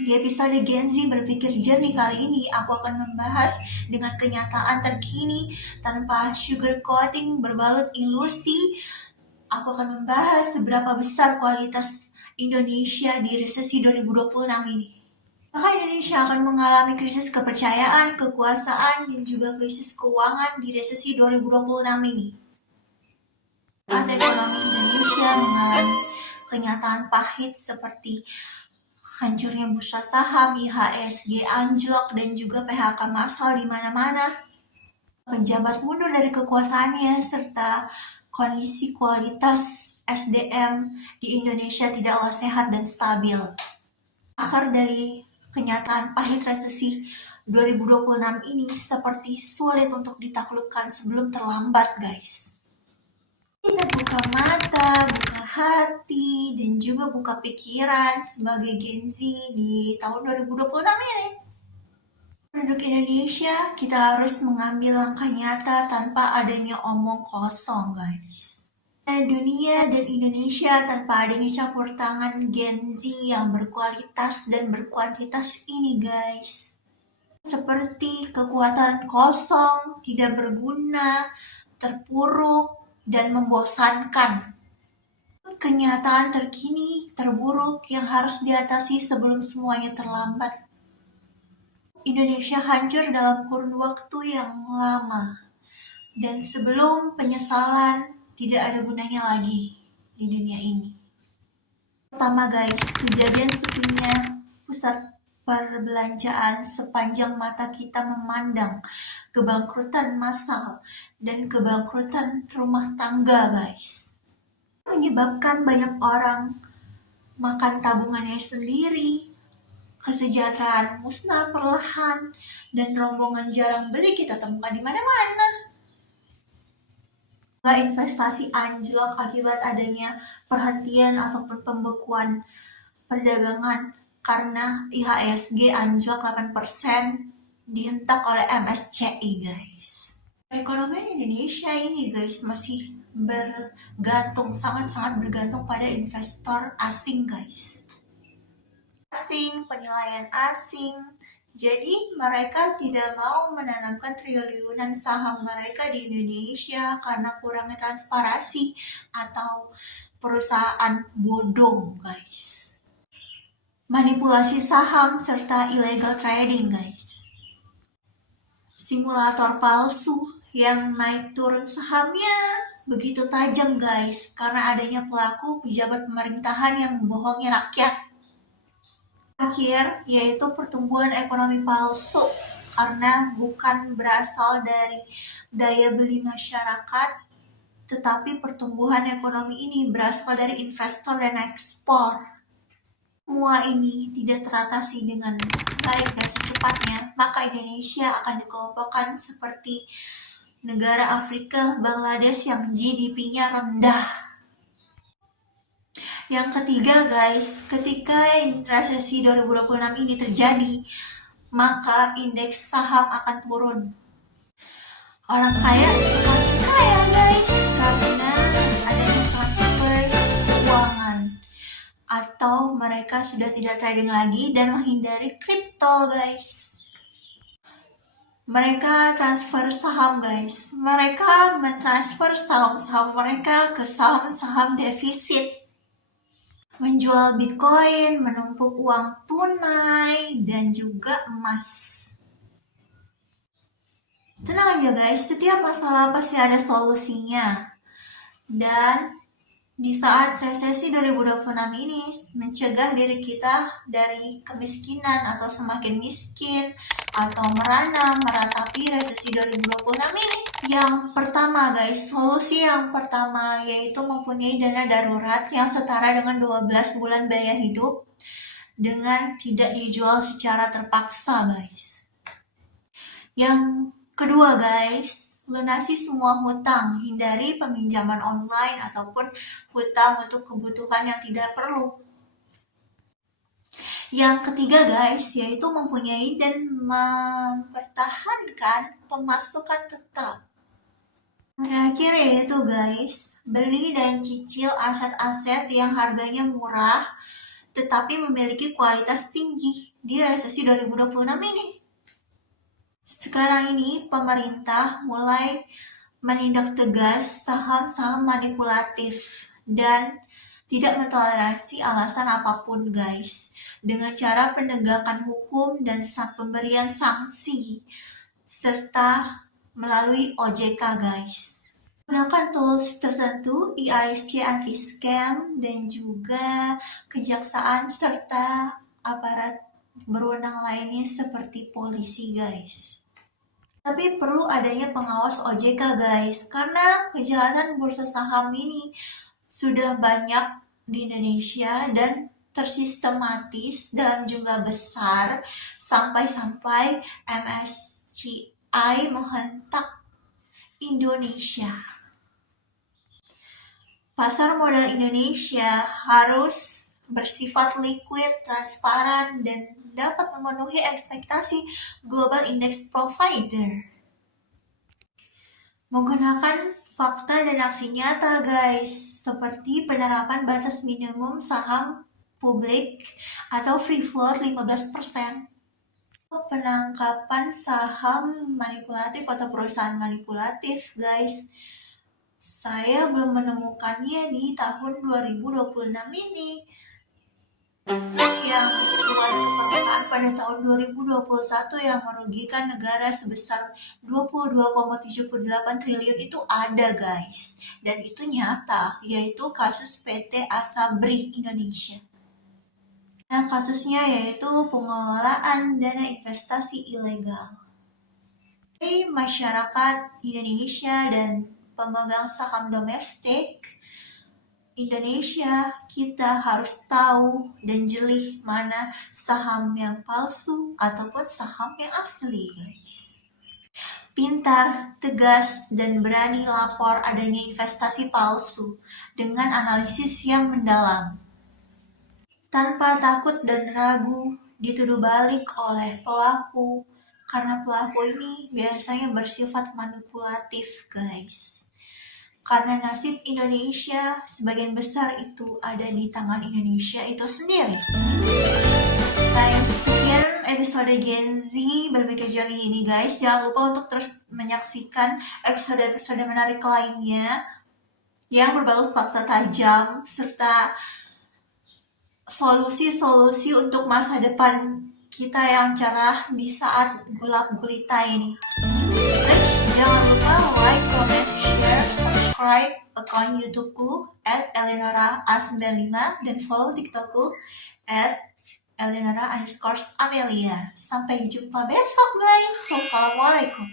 Di episode Gen Z Berpikir Jernih kali ini, aku akan membahas dengan kenyataan terkini tanpa sugarcoating berbalut ilusi. Aku akan membahas seberapa besar kualitas Indonesia di resesi 2026 ini. Maka Indonesia akan mengalami krisis kepercayaan, kekuasaan, dan juga krisis keuangan di resesi 2026 ini. Saat ekonomi Indonesia mengalami kenyataan pahit seperti hancurnya bursa saham, IHSG anjlok, dan juga PHK massal di mana-mana. Pejabat mundur dari kekuasaannya, serta kondisi kualitas SDM di Indonesia tidaklah sehat dan stabil. Akar dari kenyataan pahit resesi 2026 ini seperti sulit untuk ditaklukkan sebelum terlambat, guys. Kita buka mata, buka hati, dan juga buka pikiran sebagai Gen Z di tahun 2026 ini. Penduduk Indonesia, kita harus mengambil langkah nyata tanpa adanya omong kosong, guys. Dunia dan Indonesia tanpa adanya campur tangan Gen Z yang berkualitas dan berkuantitas ini, guys. Seperti kekuatan kosong, tidak berguna, terpuruk, dan membosankan. Kenyataan terkini, terburuk yang harus diatasi sebelum semuanya terlambat. Indonesia hancur dalam kurun waktu yang lama, dan sebelum penyesalan tidak ada gunanya lagi di dunia ini. Pertama, guys, kejadian sepinya pusat perbelanjaan sepanjang mata kita memandang kebangkrutan massal dan kebangkrutan rumah tangga, guys, menyebabkan banyak orang makan tabungannya sendiri, kesejahteraan musnah perlahan, dan rombongan jarang beli kita temukan di mana-mana. Investasi anjlok akibat adanya perhentian ataupun pembekuan perdagangan karena IHSG anjlok 8% dihentak oleh MSCI, guys. Perekonomian Indonesia ini, guys, masih sangat-sangat bergantung pada investor asing, guys. Penilaian asing. Jadi mereka tidak mau menanamkan triliunan saham mereka di Indonesia karena kurangnya transparansi atau perusahaan bodong, guys. Manipulasi saham serta illegal trading, guys. Simulator palsu yang naik turun sahamnya begitu tajam, guys, karena adanya pelaku pejabat pemerintahan yang membohongi rakyat. Akhir, yaitu pertumbuhan ekonomi palsu karena bukan berasal dari daya beli masyarakat, tetapi pertumbuhan ekonomi ini berasal dari investor dan ekspor. Semua ini tidak teratasi dengan baik dan secepatnya, maka Indonesia akan dikelompokkan seperti negara Afrika, Bangladesh yang GDP-nya rendah. Yang ketiga, guys, ketika resesi 2026 ini terjadi, maka indeks saham akan turun. Orang kaya semakin kaya, guys, karena adanya transfer keuangan. Atau mereka sudah tidak trading lagi dan menghindari kripto, guys. Mereka transfer saham, guys. Mereka mentransfer saham-saham mereka ke saham-saham defisit. Menjual Bitcoin, menumpuk uang tunai, dan juga emas. Tenang aja, guys, setiap masalah pasti ada solusinya. Dan di saat resesi 2026 ini mencegah diri kita dari kemiskinan atau semakin miskin atau meratapi resesi 2026 ini. Yang pertama, guys, solusi yang pertama yaitu mempunyai dana darurat yang setara dengan 12 bulan biaya hidup dengan tidak dijual secara terpaksa, guys. Yang kedua, guys, lunasi semua hutang, hindari peminjaman online ataupun hutang untuk kebutuhan yang tidak perlu. Yang ketiga, guys, yaitu mempunyai dan mempertahankan pemasukan tetap. Terakhir yaitu, guys, beli dan cicil aset-aset yang harganya murah tetapi memiliki kualitas tinggi di resesi 2026 ini. Sekarang ini pemerintah mulai menindak tegas saham-saham manipulatif dan tidak mentoleransi alasan apapun, guys, dengan cara penegakan hukum dan pemberian sanksi serta melalui OJK, guys. Gunakan tools tertentu EISC anti-scam dan juga kejaksaan serta aparat berwenang lainnya seperti polisi, guys. Tapi perlu adanya pengawas OJK, guys, karena kejahatan bursa saham ini sudah banyak di Indonesia dan tersistematis dalam jumlah besar sampai-sampai MSCI menghentak Indonesia. Pasar modal Indonesia harus bersifat liquid, transparan, dan dapat memenuhi ekspektasi global index provider. Menggunakan fakta dan aksi nyata, guys, seperti penerapan batas minimum saham publik atau free float 15%. Penangkapan saham manipulatif atau perusahaan manipulatif, guys. Saya belum menemukannya di tahun 2026 ini. Terus yang cuan ke permukaan pada tahun 2021 yang merugikan negara sebesar 22,78 triliun itu ada, guys. Dan itu nyata, yaitu kasus PT Asabri Indonesia. Nah, kasusnya yaitu pengelolaan dana investasi ilegal. Masyarakat Indonesia dan pemegang saham domestik Indonesia, kita harus tahu dan jeli mana saham yang palsu ataupun saham yang asli, guys. Pintar, tegas, dan berani lapor adanya investasi palsu dengan analisis yang mendalam. Tanpa takut dan ragu dituduh balik oleh pelaku, karena pelaku ini biasanya bersifat manipulatif, guys. Karena nasib Indonesia sebagian besar itu ada di tangan Indonesia itu sendiri. Nah, sekian episode Gen Z berpikir jernih ini, guys. Jangan lupa untuk terus menyaksikan episode-episode menarik lainnya yang berbalut fakta tajam serta solusi-solusi untuk masa depan kita yang cerah di saat gelap gulita ini. Terus jangan lupa like, comment, share, subscribe akun YouTubeku @eleonora_a95 dan follow TikTokku @eleonora_amelia. Sampai jumpa besok, guys. Wassalamualaikum.